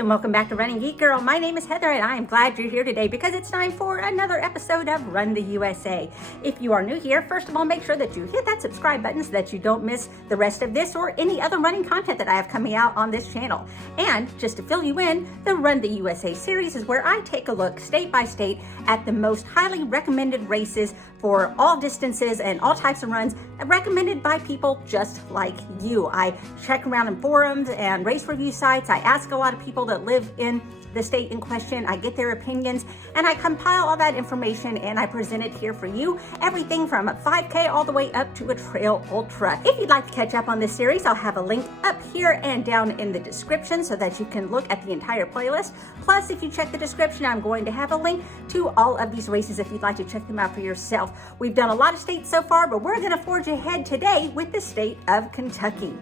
and welcome back to Running Geek Girl. My name is Heather and I am glad you're here today because it's time for another episode of Run the USA. If you are new here, first of all, make sure that you hit that subscribe button so that you don't miss the rest of this or any other running content that I have coming out on this channel. And just to fill you in, the Run the USA series is where I take a look state by state at the most highly recommended races for all distances and all types of runs recommended by people just like you. I check around in forums and race review sites. I ask a lot of people that live in the state in question. I get their opinions and I compile all that information and I present it here for you. Everything from a 5K all the way up to a trail ultra. If you'd like to catch up on this series, I'll have a link up here and down in the description so that you can look at the entire playlist. Plus, if you check the description, I'm going to have a link to all of these races if you'd like to check them out for yourself. We've done a lot of states so far, but we're going to forge ahead today with the state of Kentucky.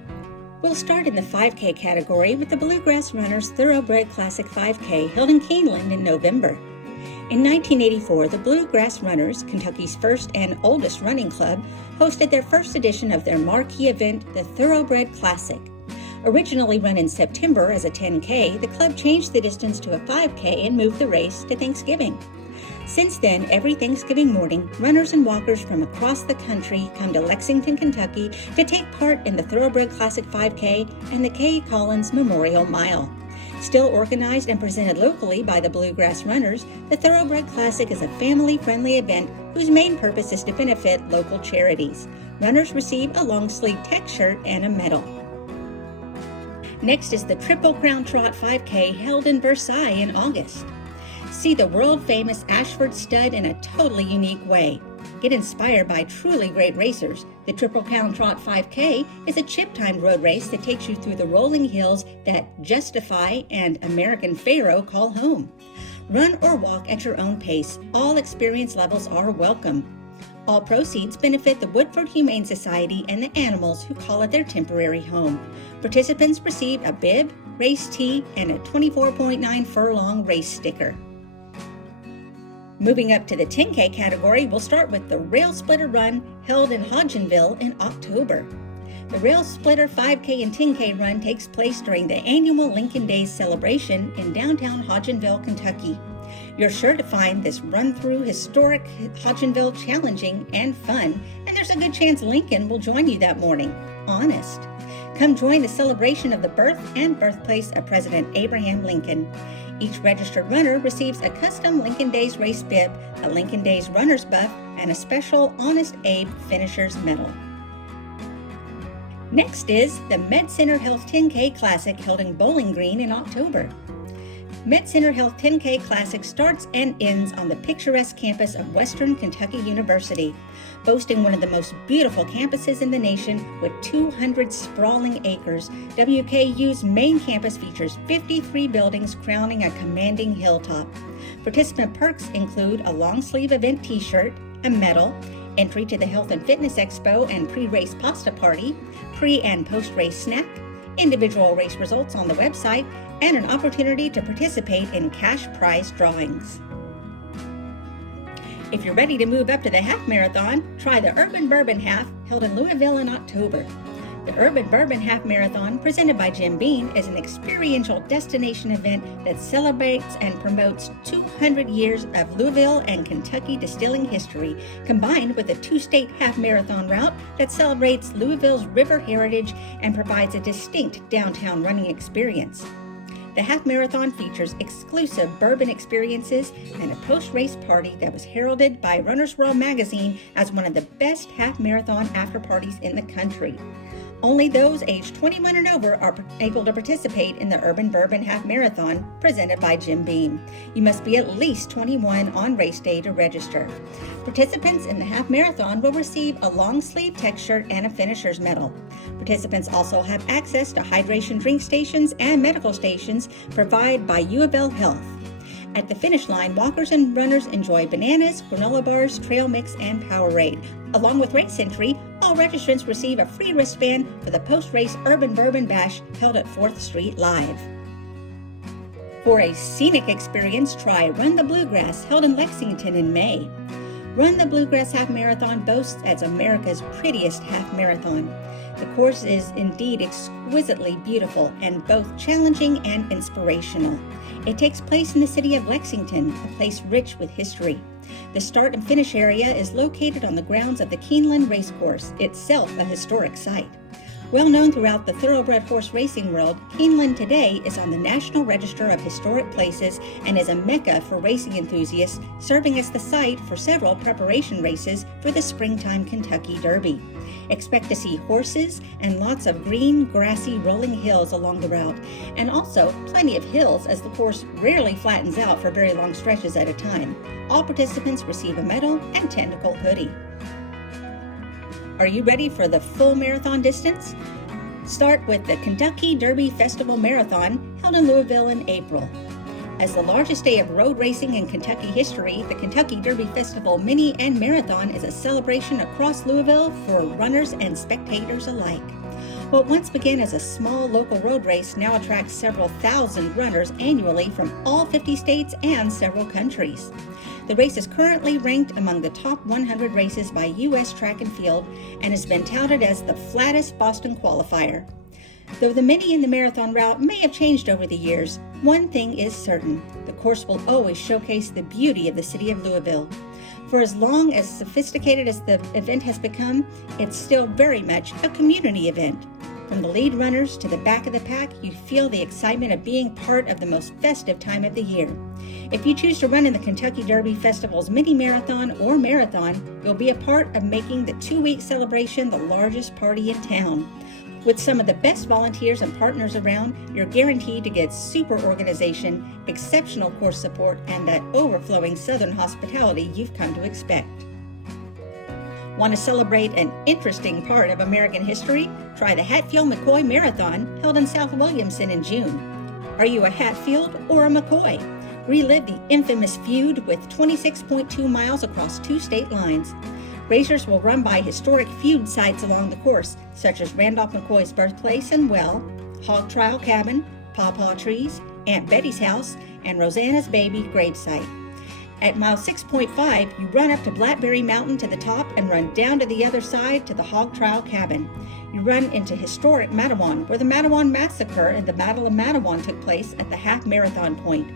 We'll start in the 5K category with the Bluegrass Runners Thoroughbred Classic 5K held in Keeneland in November. In 1984, the Bluegrass Runners, Kentucky's first and oldest running club, hosted their first edition of their marquee event, the Thoroughbred Classic. Originally run in September as a 10K, the club changed the distance to a 5K and moved the race to Thanksgiving. Since then, every Thanksgiving morning, runners and walkers from across the country come to Lexington, Kentucky to take part in the Thoroughbred Classic 5K and the Kay Collins Memorial Mile. Still organized and presented locally by the Bluegrass Runners, the Thoroughbred Classic is a family-friendly event whose main purpose is to benefit local charities. Runners receive a long-sleeve tech shirt and a medal. Next is the Triple Crown Trot 5K held in Versailles in August. See the world-famous Ashford stud in a totally unique way. Get inspired by truly great racers. The Triple Crown Trot 5K is a chip-timed road race that takes you through the rolling hills that Justify and American Pharoah call home. Run or walk at your own pace. All experience levels are welcome. All proceeds benefit the Woodford Humane Society and the animals who call it their temporary home. Participants receive a bib, race tee, and a 24.9 furlong race sticker. Moving up to the 10K category, we'll start with the Rail Splitter Run held in Hodgenville in October. The Rail Splitter 5K and 10K run takes place during the annual Lincoln Days celebration in downtown Hodgenville, Kentucky. You're sure to find this run-through historic Hodgenville challenging and fun, and there's a good chance Lincoln will join you that morning. Honest. Come join the celebration of the birth and birthplace of President Abraham Lincoln. Each registered runner receives a custom Lincoln Days race bib, a Lincoln Days runner's buff, and a special Honest Abe finisher's medal. Next is the Med Center Health 10K Classic held in Bowling Green in October. Med Center Health 10K Classic starts and ends on the picturesque campus of Western Kentucky University, boasting one of the most beautiful campuses in the nation with 200 sprawling acres. WKU's main campus features 53 buildings crowning a commanding hilltop. Participant perks include a long-sleeve event t-shirt, a medal, entry to the Health and Fitness Expo and pre-race pasta party, pre- and post-race snack, individual race results on the website, and an opportunity to participate in cash prize drawings. If you're ready to move up to the half marathon, try the Urban Bourbon Half held in Louisville in October. The Urban Bourbon Half Marathon, presented by Jim Beam, is an experiential destination event that celebrates and promotes 200 years of Louisville and Kentucky distilling history, combined with a two-state half marathon route that celebrates Louisville's river heritage and provides a distinct downtown running experience. The half marathon features exclusive bourbon experiences and a post-race party that was heralded by Runner's World magazine as one of the best half marathon after parties in the country. Only those aged 21 and over are able to participate in the Urban Bourbon Half Marathon presented by Jim Beam. You must be at least 21 on race day to register. Participants in the half marathon will receive a long sleeve tech shirt and a finisher's medal. Participants also have access to hydration drink stations and medical stations provided by U of L Health. At the finish line, walkers and runners enjoy bananas, granola bars, trail mix, and Powerade. Along with race entry, all registrants receive a free wristband for the post-race Urban Bourbon Bash held at 4th Street Live. For a scenic experience, try Run the Bluegrass held in Lexington in May. Run the Bluegrass Half Marathon boasts as America's prettiest half marathon. The course is indeed exquisitely beautiful and both challenging and inspirational. It takes place in the city of Lexington, a place rich with history. The start and finish area is located on the grounds of the Keeneland Racecourse, itself a historic site. Well known throughout the thoroughbred horse racing world, Keeneland today is on the National Register of Historic Places and is a mecca for racing enthusiasts, serving as the site for several preparation races for the springtime Kentucky Derby. Expect to see horses and lots of green, grassy, rolling hills along the route, and also plenty of hills as the course rarely flattens out for very long stretches at a time. All participants receive a medal and tentacle hoodie. Are you ready for the full marathon distance? Start with the Kentucky Derby Festival Marathon held in Louisville in April. As the largest day of road racing in Kentucky history, the Kentucky Derby Festival Mini and Marathon is a celebration across Louisville for runners and spectators alike. What once began as a small local road race now attracts several thousand runners annually from all 50 states and several countries. The race is currently ranked among the top 100 races by U.S. Track and Field and has been touted as the flattest Boston qualifier. Though the mini and the marathon route may have changed over the years, one thing is certain: the course will always showcase the beauty of the city of Louisville. For as long as sophisticated as the event has become, it's still very much a community event. From the lead runners to the back of the pack, you feel the excitement of being part of the most festive time of the year. If you choose to run in the Kentucky Derby Festival's mini marathon or marathon, you'll be a part of making the 2-week celebration the largest party in town. With some of the best volunteers and partners around, you're guaranteed to get super organization, exceptional course support, and that overflowing Southern hospitality you've come to expect. Want to celebrate an interesting part of American history? Try the Hatfield-McCoy Marathon held in South Williamson in June. Are you a Hatfield or a McCoy? Relive the infamous feud with 26.2 miles across 2 state lines. Racers will run by historic feud sites along the course, such as Randolph McCoy's birthplace and well, Hog Trial Cabin, Pawpaw Trees, Aunt Betty's house, and Rosanna's baby gravesite. At mile 6.5, you run up to Blackberry Mountain to the top and run down to the other side to the Hog Trial Cabin. You run into historic Matawan, where the Matawan Massacre and the Battle of Matawan took place at the half marathon point.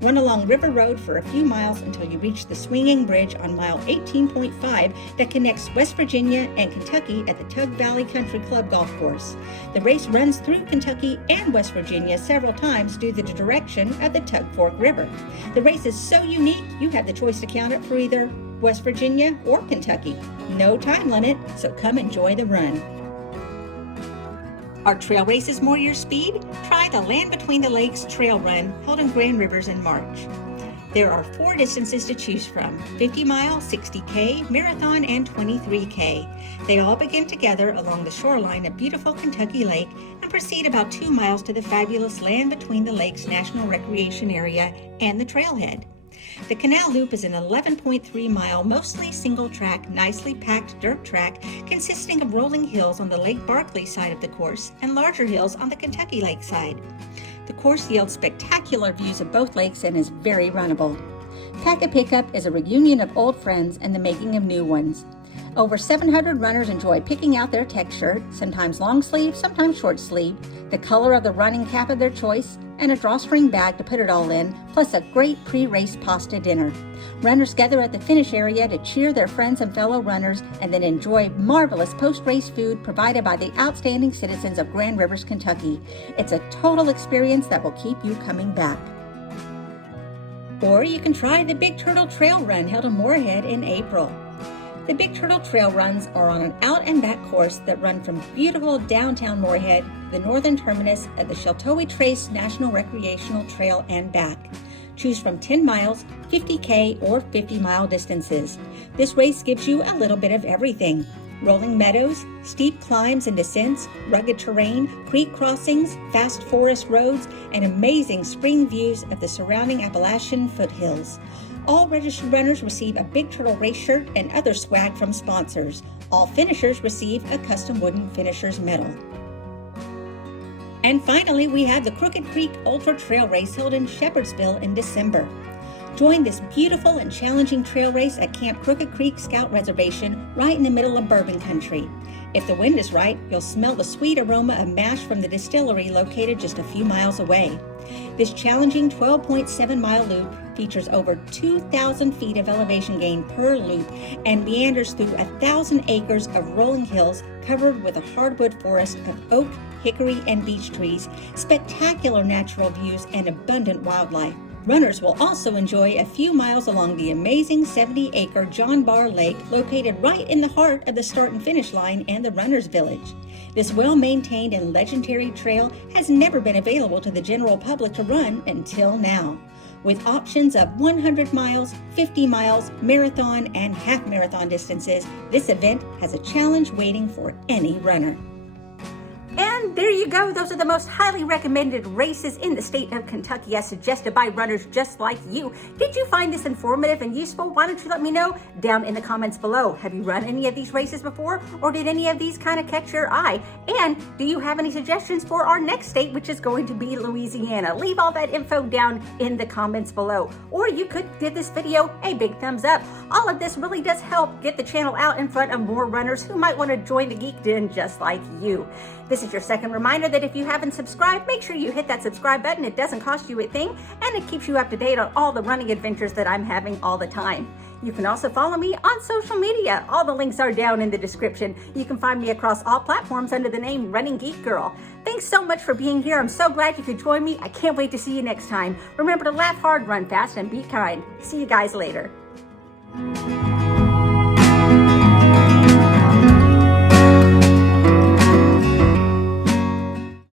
Run along River Road for a few miles until you reach the swinging bridge on mile 18.5 that connects West Virginia and Kentucky at the Tug Valley Country Club golf course. The race runs through Kentucky and West Virginia several times due to the direction of the Tug Fork River. The race is so unique, you have the choice to count it for either West Virginia or Kentucky. No time limit, so come enjoy the run. Are trail races more your speed? Try the Land Between the Lakes Trail Run held in Grand Rivers in March. There are 4 distances to choose from: 50 mile, 60K, marathon, and 23K. They all begin together along the shoreline of beautiful Kentucky Lake and proceed about 2 miles to the fabulous Land Between the Lakes National Recreation Area and the trailhead. The Canal Loop is an 11.3-mile, mostly single-track, nicely packed dirt track consisting of rolling hills on the Lake Barkley side of the course and larger hills on the Kentucky Lake side. The course yields spectacular views of both lakes and is very runnable. Pack-a-Pickup is a reunion of old friends and the making of new ones. Over 700 runners enjoy picking out their tech shirt, sometimes long sleeve, sometimes short sleeve, the color of the running cap of their choice, and a drawstring bag to put it all in, plus a great pre-race pasta dinner. Runners gather at the finish area to cheer their friends and fellow runners and then enjoy marvelous post-race food provided by the outstanding citizens of Grand Rivers, Kentucky. It's a total experience that will keep you coming back. Or you can try the Big Turtle Trail Run held in Moorhead in April. The Big Turtle Trail Runs are on an out-and-back course that run from beautiful downtown Moorhead to the northern terminus of the Sheltowee Trace National Recreational Trail and back. Choose from 10 miles, 50K, or 50-mile distances. This race gives you a little bit of everything: rolling meadows, steep climbs and descents, rugged terrain, creek crossings, fast forest roads, and amazing spring views of the surrounding Appalachian foothills. All registered runners receive a Big Turtle race shirt and other swag from sponsors. All finishers receive a custom wooden finisher's medal. And finally, we have the Crooked Creek Ultra Trail Race held in Shepherdsville in December. Join this beautiful and challenging trail race at Camp Crooked Creek Scout Reservation right in the middle of Bourbon Country. If the wind is right, you'll smell the sweet aroma of mash from the distillery located just a few miles away. This challenging 12.7-mile loop features over 2,000 feet of elevation gain per loop and meanders through 1,000 acres of rolling hills covered with a hardwood forest of oak, hickory, and beech trees, spectacular natural views, and abundant wildlife. Runners will also enjoy a few miles along the amazing 70-acre John Barr Lake located right in the heart of the start and finish line and the Runner's Village. This well-maintained and legendary trail has never been available to the general public to run until now. With options of 100 miles, 50 miles, marathon, and half-marathon distances, this event has a challenge waiting for any runner. And there you go. Those are the most highly recommended races in the state of Kentucky as suggested by runners just like you. Did you find this informative and useful? Why don't you let me know down in the comments below. Have you run any of these races before? Or did any of these kind of catch your eye? And do you have any suggestions for our next state, which is going to be Louisiana? Leave all that info down in the comments below. Or you could give this video a big thumbs up. All of this really does help get the channel out in front of more runners who might want to join the Geek Den just like you. This is your second reminder that if you haven't subscribed, make sure you hit that subscribe button. It doesn't cost you a thing, and it keeps you up to date on all the running adventures that I'm having all the time. You can also follow me on social media. All the links are down in the description. You can find me across all platforms under the name Running Geek Girl. Thanks so much for being here. I'm so glad you could join me. I can't wait to see you next time. Remember to laugh hard, run fast, and be kind. See you guys later.